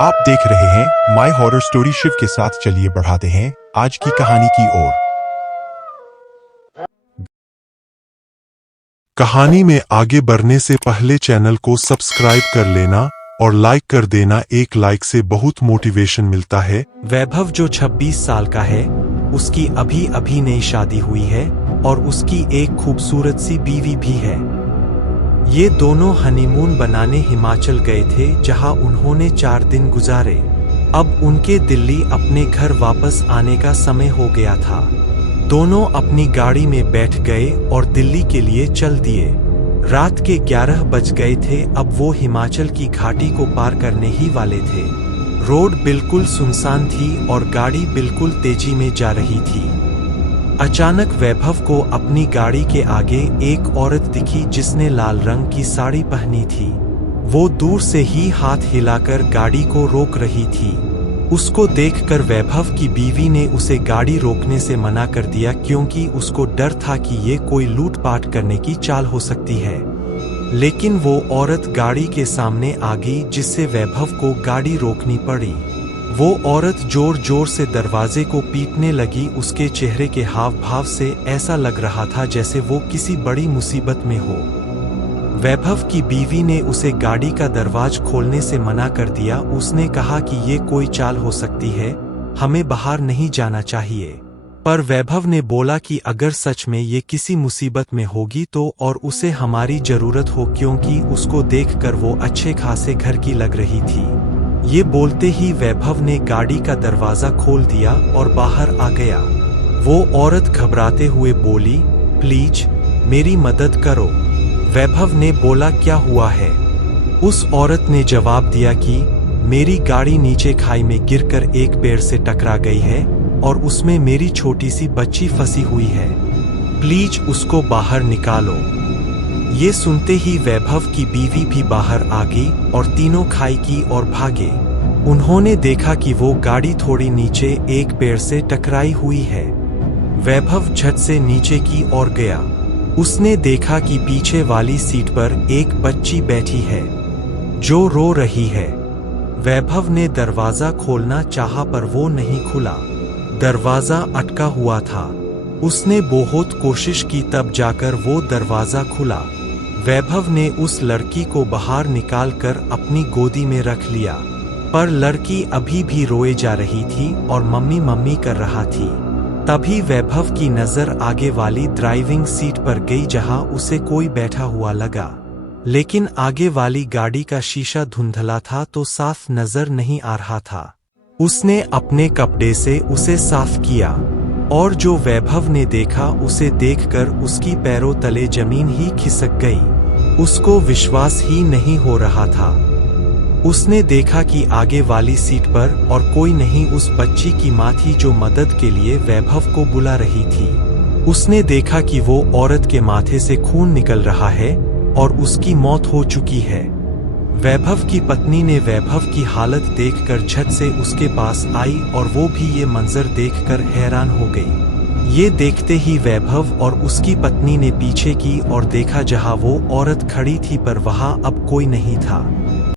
आप देख रहे हैं माय हॉरर स्टोरी शिव के साथ। चलिए बढ़ाते हैं आज की कहानी की ओर। कहानी में आगे बढ़ने से पहले चैनल को सब्सक्राइब कर लेना और लाइक कर देना। एक लाइक से बहुत मोटिवेशन मिलता है। वैभव जो 26 साल का है, उसकी अभी अभी नई शादी हुई है और उसकी एक खूबसूरत सी बीवी भी है। ये दोनों हनीमून बनाने हिमाचल गए थे, जहां उन्होंने 4 दिन गुजारे। अब उनके दिल्ली अपने घर वापस आने का समय हो गया था। दोनों अपनी गाड़ी में बैठ गए और दिल्ली के लिए चल दिए। रात के 11 बज गए थे। अब वो हिमाचल की घाटी को पार करने ही वाले थे। रोड बिल्कुल सुनसान थी और गाड़ी बिल्कुल तेजी में जा रही थी। अचानक वैभव को अपनी गाड़ी के आगे एक औरत दिखी, जिसने लाल रंग की साड़ी पहनी थी। वो दूर से ही हाथ हिलाकर गाड़ी को रोक रही थी। उसको देखकर वैभव की बीवी ने उसे गाड़ी रोकने से मना कर दिया, क्योंकि उसको डर था कि ये कोई लूटपाट करने की चाल हो सकती है। लेकिन वो औरत गाड़ी के सामने आ गई, जिससे वैभव को गाड़ी रोकनी पड़ी। वो औरत जोर जोर से दरवाजे को पीटने लगी। उसके चेहरे के हाव भाव से ऐसा लग रहा था जैसे वो किसी बड़ी मुसीबत में हो। वैभव की बीवी ने उसे गाड़ी का दरवाज खोलने से मना कर दिया। उसने कहा कि ये कोई चाल हो सकती है, हमें बाहर नहीं जाना चाहिए। पर वैभव ने बोला कि अगर सच में ये किसी मुसीबत में होगी तो और उसे हमारी जरूरत हो, क्योंकि उसको देखकर वो अच्छे खासे घर की लग रही थी। ये बोलते ही वैभव ने गाड़ी का दरवाजा खोल दिया और बाहर आ गया। वो औरत घबराते हुए बोली, प्लीज मेरी मदद करो। वैभव ने बोला, क्या हुआ है? उस औरत ने जवाब दिया कि मेरी गाड़ी नीचे खाई में गिरकर एक पेड़ से टकरा गई है और उसमें मेरी छोटी सी बच्ची फंसी हुई है। प्लीज उसको बाहर निकालो। ये सुनते ही वैभव की बीवी भी बाहर आ गई और तीनों खाई की ओर भागे। उन्होंने देखा कि वो गाड़ी थोड़ी नीचे एक पेड़ से टकराई हुई है। वैभव झट से नीचे की ओर गया। उसने देखा कि पीछे वाली सीट पर एक बच्ची बैठी है जो रो रही है। वैभव ने दरवाजा खोलना चाहा पर वो नहीं खुला। दरवाजा अटका हुआ था। उसने बहुत कोशिश की, तब जाकर वो दरवाजा खुला। वैभव ने उस लड़की को बाहर निकालकर अपनी गोदी में रख लिया, पर लड़की अभी भी रोए जा रही थी और मम्मी मम्मी कर रहा थी। तभी वैभव की नजर आगे वाली ड्राइविंग सीट पर गई, जहां उसे कोई बैठा हुआ लगा। लेकिन आगे वाली गाड़ी का शीशा धुंधला था तो साफ नजर नहीं आ रहा था। उसने अपने कपड़े से उसे साफ किया और जो वैभव ने देखा उसे देखकर उसकी पैरों तले जमीन ही खिसक गई। उसको विश्वास ही नहीं हो रहा था। उसने देखा कि आगे वाली सीट पर और कोई नहीं, उस बच्ची की माँ थी जो मदद के लिए वैभव को बुला रही थी। उसने देखा कि वो औरत के माथे से खून निकल रहा है और उसकी मौत हो चुकी है। वैभव की पत्नी ने वैभव की हालत देखकर झट से उसके पास आई और वो भी ये मंजर देखकर हैरान हो गई। ये देखते ही वैभव और उसकी पत्नी ने पीछे की और देखा, जहां वो औरत खड़ी थी पर वहां अब कोई नहीं था।